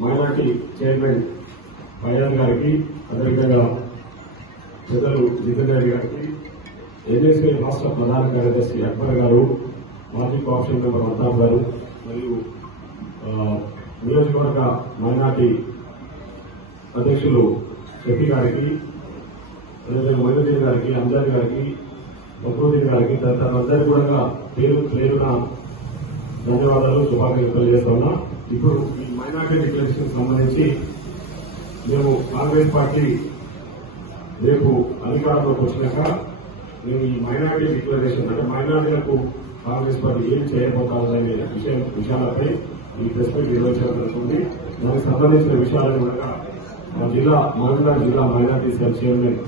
Minority chairman Faizan గారికి, అదేవిధంగా పెద్దలు జితేందర్ రెడ్డి గారికి, ఎన్ఎస్పీ రాష్ట్ర ప్రధాన కార్యదర్శి అక్బర్ గారు, మాజీ కోఆప్షన్ మెంబర్ అల్తాఫ్ గారు, మరియు నియోజకవర్గ మైనార్టీ అధ్యక్షులు షఫీ గారికి, అదేవిధంగా మైనుద్దీన్ గారికి, అంజాద్ గారికి, బక్రుద్దీన్ గారికి, తదితరులందరికీ కూడా పేరున ధన్యవాదాలు, శుభాకాంక్షలు తెలియజేస్తున్నా. ఇప్పుడు ఈ మైనార్టీ డిక్లరేషన్ సంబంధించి మేము కాంగ్రెస్ పార్టీ రేపు అధికారంలోకి వచ్చినాక మేము ఈ మైనార్టీ డిక్లరేషన్ అంటే మైనార్టీలకు కాంగ్రెస్ పార్టీ ఏం చేయబోతారనే విషయాలపై ఈ ప్రెస్ మీట్ నిర్వహించడం జరుగుతుంది. దానికి సంబంధించిన విషయాలను కూడా మా జిల్లా మహబూబ్నగర్ జిల్లా మైనార్టీ సెల్ చైర్మన్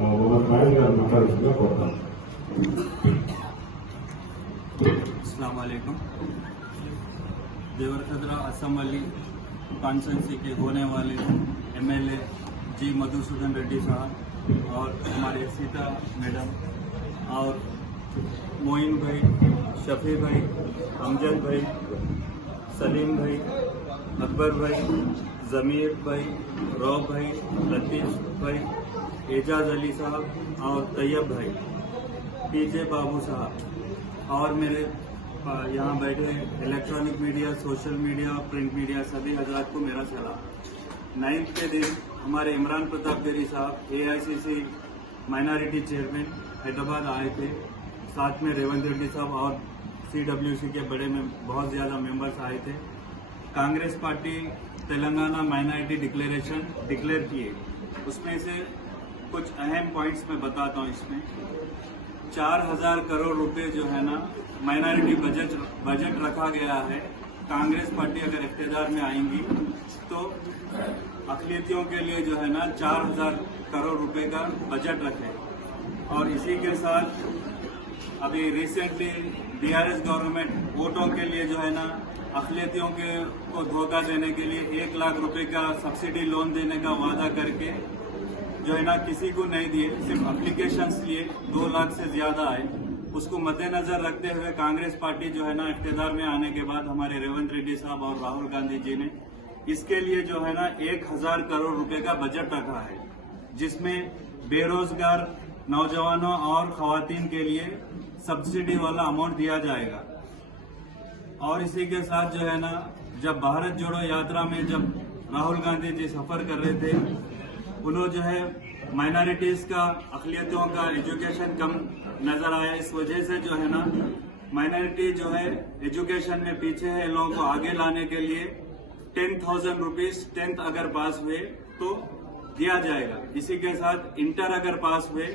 మొహమ్మద్ ఫాయిజ్ గారు మాట్లాడుతుందిగా కోరుతాను. अस्सलाम वालेकुम। देवरकद्रा असम्बली कॉन्स्टिट्यूंसी के होने वाले एमएलए जी मधुसूदन रेड्डी साहब और हमारे सीता मैडम और मोइन भाई, शफी भाई, अमजद भाई, सलीम भाई, अकबर भाई, जमीर भाई, रौब भाई, लतीफ भाई, एजाज अली साहब और तैयब भाई, पीजे बाबू साहब और मेरे यहाँ बैठे electronic media, social media, print media सभी हजरात को मेरा सलाम। 9th के दिन हमारे इमरान प्रताप गिरी साहब एआईसीसी माइनॉरिटी चेयरमैन हैदराबाद आए थे। साथ में रेवंत रेड्डी साहब और सीडब्ल्यूसी के बड़े में बहुत ज्यादा मेंबर्स आए थे। Congress party Telangana minority declaration declare किए, उसमें से कुछ अहम पॉइंट्स मैं बताता हूँ। इसमें 4000 करोड़ रुपए जो है ना माइनॉरिटी बजट रखा गया है। कांग्रेस पार्टी अगर इख्तियार में आएंगी तो अक़लियतियों के लिए जो है ना 4000 करोड़ रुपए का बजट रखे। और इसी के साथ अभी रिसेंटली बीआरएस गवर्नमेंट वोटों के लिए जो है ना अक़लियतियों को धोखा देने के लिए 1 लाख रुपए का सब्सिडी लोन देने का वादा करके जो है ना किसी को नहीं दिए, सिर्फ एप्लीकेशंस लिए 2 लाख से ज्यादा आए। उसको मद्देनजर रखते हुए कांग्रेस पार्टी जो है ना इख्तियार में आने के बाद हमारे रेवंत रेड्डी साहब और राहुल गांधी जी ने इसके लिए जो है ना 1000 करोड़ रुपए का बजट रखा है, जिसमें बेरोजगार नौजवानों और खवातीन के लिए सब्सिडी वाला अमाउंट दिया जाएगा। और इसी के साथ जो है ना जब भारत जोड़ो यात्रा में जब राहुल गांधी जी सफर कर रहे थे, उन्होंने जो है माइनॉरिटीज का अक़लियतों का एजुकेशन कम नजर आया। इस वजह से जो है ना माइनॉरिटी जो है एजुकेशन में पीछे है, लोगों को आगे लाने के लिए 10,000 रुपीज 10th अगर पास हुए तो दिया जाएगा। इसी के साथ इंटर अगर पास हुए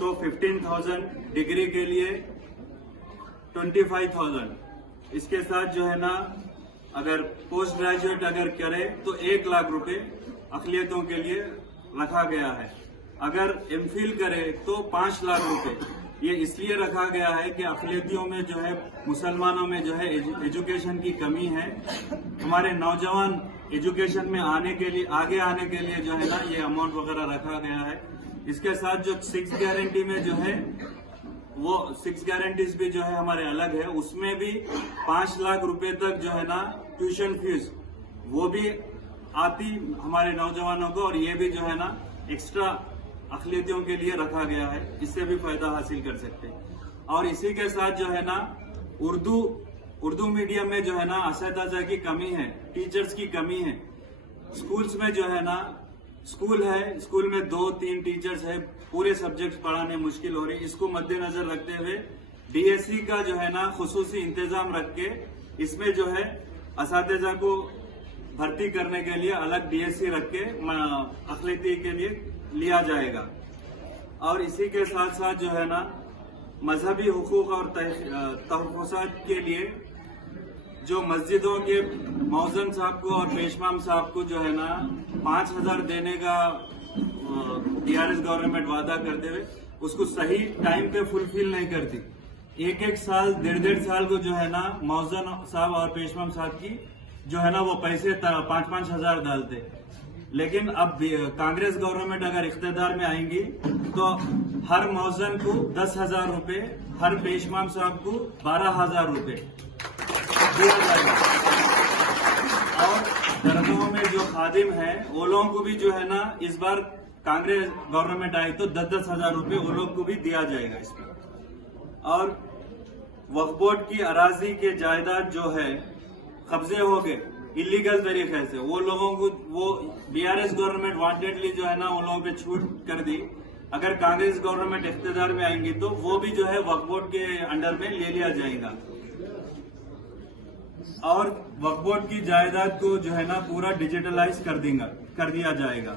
तो 15,000, डिग्री के लिए 25,000। इसके साथ जो है ना अगर पोस्ट ग्रेजुएट अगर करे तो 1 लाख रुपए अक़लियतों के लिए रखा गया है। अगर एमफिल करे तो 5 लाख रुपए। ये इसलिए रखा गया है कि अक़लियतियों में जो है मुसलमानों में जो है एजुकेशन की कमी है। हमारे नौजवान एजुकेशन में आने के लिए आगे आने के लिए जो है ना ये अमाउंट वगैरह रखा गया है। इसके साथ जो 6 गारंटी में जो है वो 6 गारंटीज भी जो है हमारे अलग है, उसमें भी 5 लाख रुपए तक जो है ना ट्यूशन फीस वो भी आती हमारे नौजवानों को, और ये भी जो है ना एक्स्ट्रा अक़लियतियों के लिए रखा गया है, इससे भी फायदा हासिल कर सकते हैं। और इसी के साथ जो है ना उर्दू मीडियम में जो है ना असातिज़ा की कमी है, टीचर्स की कमी है। स्कूल्स में जो है ना स्कूल है, स्कूल में 2-3 टीचर्स है, पूरे सब्जेक्ट्स पढ़ाने मुश्किल हो रही। इसको मद्देनजर रखते हुए डीएससी का जो है ना खुसूसी इंतजाम रख के इसमें जो है असातिज़ा को भर्ती करने के लिए अलग डीएससी रख के अक़लियती के लिए लिया जाएगा। और इसी के साथ साथ जो है ना मजहबी हुकूक और तहफ़्फ़ुज़ात के लिए जो मस्जिदों के मौज़न साहब को और पेशमाम साहब को जो है ना 5,000 देने का बीआरएस गवर्नमेंट वादा करते हुए उसको सही टाइम पे फुलफिल नहीं करती। 1-1 साल 1.5 साल को जो है ना मौज़न साहब और पेशमाम साहब की जो है ना वो पैसे 5-5 हजार डालते। लेकिन अब कांग्रेस गवर्नमेंट अगर इख्तियार में आएंगी तो हर मौजन को 10,000 रुपए, हर पेशमाम साहब को 12,000 रुपए दिया जाएगा। और दरगाहों में जो खादिम हैं वो लोगों को भी जो है ना इस बार कांग्रेस गवर्नमेंट आई तो 10-10 हजार रुपए वो लोग को भी दिया जाएगा इसमें। और वक्फ बोर्ड की अराजी के जायदाद जो है कब्जे हो गए इलीगल तरीके से, वो लोगों को वो बीआरएस गवर्नमेंट वांटेडली जो है ना उन लोगों पे छूट कर दी। अगर कांग्रेस गवर्नमेंट इख्तियार में आएंगी तो वो भी जो है वक्फ बोर्ड के अंडर में ले लिया जाएगा और वक्फ बोर्ड की जायदाद को जो है ना पूरा डिजिटलाइज कर दिया जाएगा।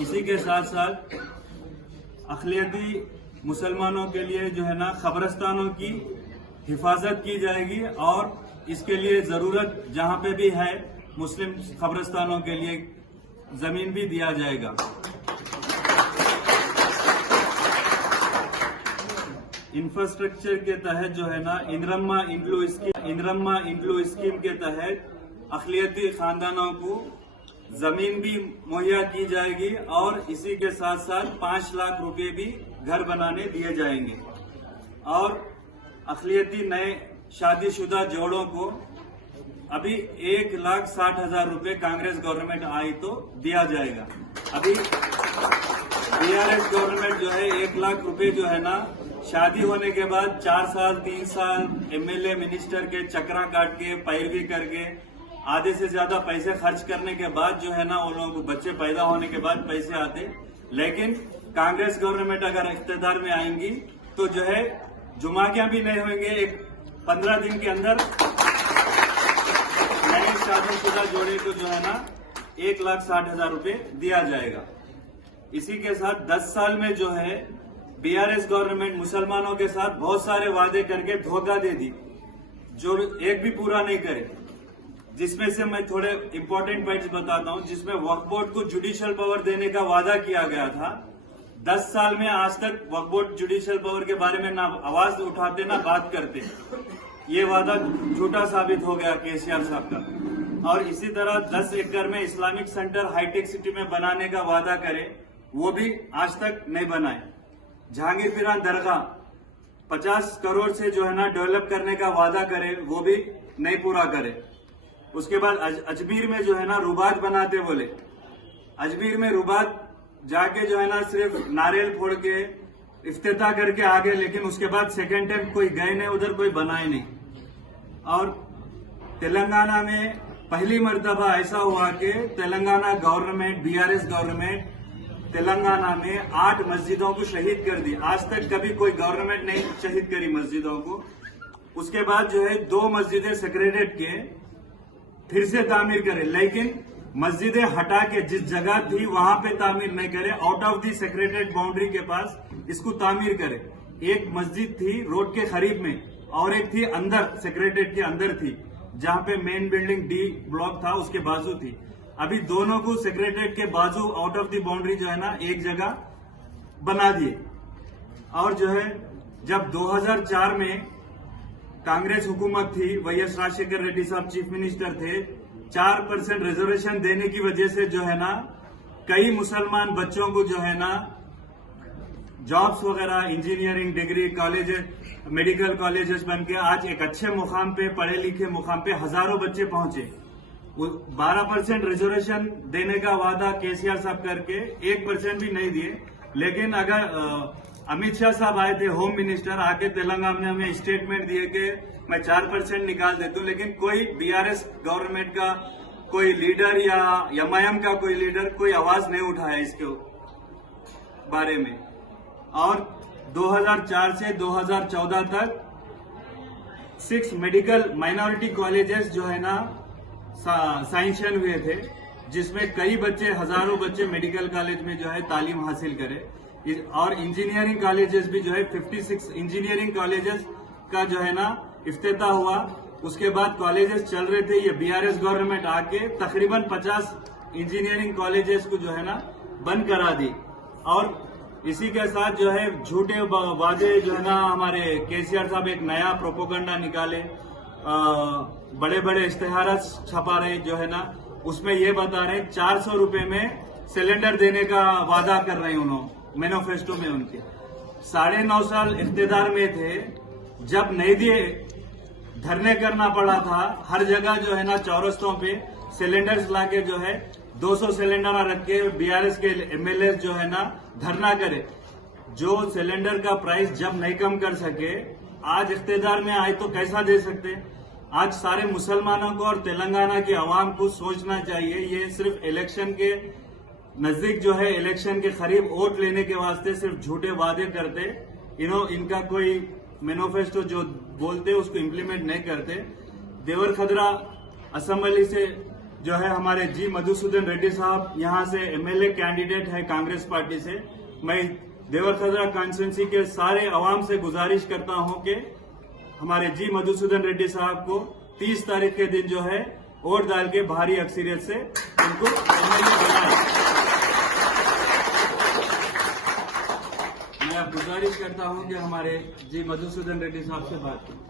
इसी के साथ साथ अक़लियती मुसलमानों के लिए जो है ना कब्रिस्तानों की हिफाजत की जाएगी और इसके लिए जरूरत जहां पे भी है मुस्लिम कब्रिस्तानों के लिए जमीन भी दिया जाएगा। इंफ्रास्ट्रक्चर के तहत जो है ना इंद्रम्मा इंक्लू स्कीम के तहत अक़लियती खानदानों को जमीन भी मुहैया की जाएगी और इसी के साथ साथ 5 लाख रुपए भी घर बनाने दिए जाएंगे और अक़लियती नए शादीशुदा जोड़ों को अभी 1,60,000 रुपए कांग्रेस गवर्नमेंट आई तो दिया जाएगा। अभी बीआरएस गवर्नमेंट जो है 1 लाख रुपए जो है ना शादी होने के बाद 4 साल 3 साल एमएलए मिनिस्टर के चक्रा काट के पैरवी करके आधे से ज्यादा पैसे खर्च करने के बाद जो है ना उन लोगों को बच्चे पैदा होने के बाद पैसे आते। लेकिन कांग्रेस गवर्नमेंट अगर इख्तियार में आएंगी तो जो है जुमाकियां भी नहीं होंगे, एक 15 दिन के अंदर नए शादीशुदा जोड़े को जो है ना 1,60,000 रुपए दिया जाएगा। इसी के साथ 10 साल में जो है बीआरएस गवर्नमेंट मुसलमानों के साथ बहुत सारे वादे करके धोखा दे दी जो एक भी पूरा नहीं करे, जिसमें से मैं थोड़े इंपॉर्टेंट पॉइंट्स बताता हूं। जिसमें वक्फ बोर्ड को जुडिशियल पावर देने का वादा किया गया था, 10 साल में आज तक वक्फ बोर्ड जुडिशियल पावर के बारे में ना आवाज उठाते ना बात करते। ये वादा झूठा साबित हो गया केसीआर साहब का। और इसी तरह 10 एकड़ में इस्लामिक सेंटर हाईटेक सिटी में बनाने का वादा करे, वो भी आज तक नहीं बनाए। जहांगीर पीरान दरगाह 50 करोड़ से जो है ना डेवलप करने का वादा करे, वो भी नहीं पूरा करे। उसके बाद अजमेर में जो है ना रुबात बनाते बोले, अजमेर में रुबात जाके जो है ना सिर्फ नारियल फोड़ के इफ्तिताह करके आ गए, लेकिन उसके बाद सेकेंड टाइम कोई गए नहीं उधर, कोई बनाए नहीं। और तेलंगाना में पहली मर्तबा ऐसा हुआ कि Telangana government BRS government Telangana में 8 मस्जिदों को शहीद कर दी। आज तक कभी कोई गवर्नमेंट नहीं शहीद करी मस्जिदों को। उसके बाद जो है 2 मस्जिदें सेक्रेटेरिएट के फिर से तामीर करे, लेकिन मस्जिदें हटा के जिस जगह थी वहां पे तामीर नहीं करे, out of the secretariat boundary के पास इसको तामीर करे। एक मस्जिद थी रोड के करीब में और एक थी अंदर सेक्रेटेरिएट के अंदर थी, जहां पे मेन बिल्डिंग डी ब्लॉक था उसके बाजू थी। अभी दोनों को सेक्रेटेरिएट के बाजू आउट ऑफ दी बाउंड्री जो है ना एक जगह बना दिए। और जो है जब 2004 में कांग्रेस हुकूमत थी, वाईएस राजशेखर रेड्डी साहब चीफ मिनिस्टर थे, 4% रिजर्वेशन देने की वजह से जो है ना कई मुसलमान बच्चों को जो है ना जॉब्स वगैरह engineering degree colleges medical colleges बन के आज एक अच्छे मुकाम पे पढ़े लिखे मुकाम पे हजारों बच्चे पहुंचे। 12% रिजर्वेशन देने का वादा केसीआर साहब करके 1% भी नहीं दिए। लेकिन अगर अमित शाह साहब आए थे होम मिनिस्टर, आके तेलंगाना में स्टेटमेंट दिए कि मैं 4% निकाल देता हूं, लेकिन कोई बीआरएस गवर्नमेंट का कोई लीडर या एमआईएम का कोई लीडर कोई आवाज नहीं उठाया इसके बारे में। और 2004 से 2014 तक 6 मेडिकल माइनॉरिटी कॉलेजेस जो है ना सैंक्शन हुए थे, जिसमें कई बच्चे हजारों बच्चे मेडिकल कॉलेज में जो है तालीम हासिल करे। और इंजीनियरिंग कॉलेजेस भी जो है 56 इंजीनियरिंग कॉलेजेस का जो है ना इफ्तिताह हुआ। उसके बाद कॉलेजेस चल रहे थे, ये बीआरएस गवर्नमेंट आके तकरीबन 50 इंजीनियरिंग कॉलेजेस को जो है ना बंद करा दी। और इसी के साथ जो है झूठे वादे जो है ना हमारे केसीआर साहब एक नया प्रोपोगंडा निकाले, बड़े बड़े इश्तेहार छपा रहे जो है ना, उसमें ये बता रहे 400 रुपए में सिलेंडर देने का वादा कर रहे हैं उन्होंने मैनिफेस्टो में उनके। 9.5 साल इख्तियार में थे, जब नहीं दिए धरने करना पड़ा था हर जगह जो है ना चौरस्तों पे सिलेंडर्स लाके जो है 200 सिलेंडर रख के बीआरएस के एमएलए जो है ना धरना करे। जो सिलेंडर का प्राइस जब नहीं कम कर सके, आज इख्तियार में आए तो कैसा दे सकते। आज सारे मुसलमानों को और तेलंगाना की आवाम को सोचना चाहिए। ये सिर्फ इलेक्शन के नजदीक जो है, इलेक्शन के करीब वोट लेने के वास्ते सिर्फ झूठे वादे करते। इनका कोई मैनिफेस्टो जो बोलते उसको इम्प्लीमेंट नहीं करते। देवरखदरा असेंबली से जो है हमारे जी मधुसूदन रेड्डी साहब यहाँ से एमएलए कैंडिडेट है कांग्रेस पार्टी से। मैं देवरखदरा कॉन्स्टिट्यूंसी के सारे अवाम से गुजारिश करता हूं कि हमारे जी मधुसूदन रेड्डी साहब को 30 तारीख के दिन जो है वोट डाल के भारी अक्सरियत से उनको एमएलए बनाए। मैं अब गुजारिश करता हूं कि हमारे जी मधुसूदन रेड्डी साहब से बात करें।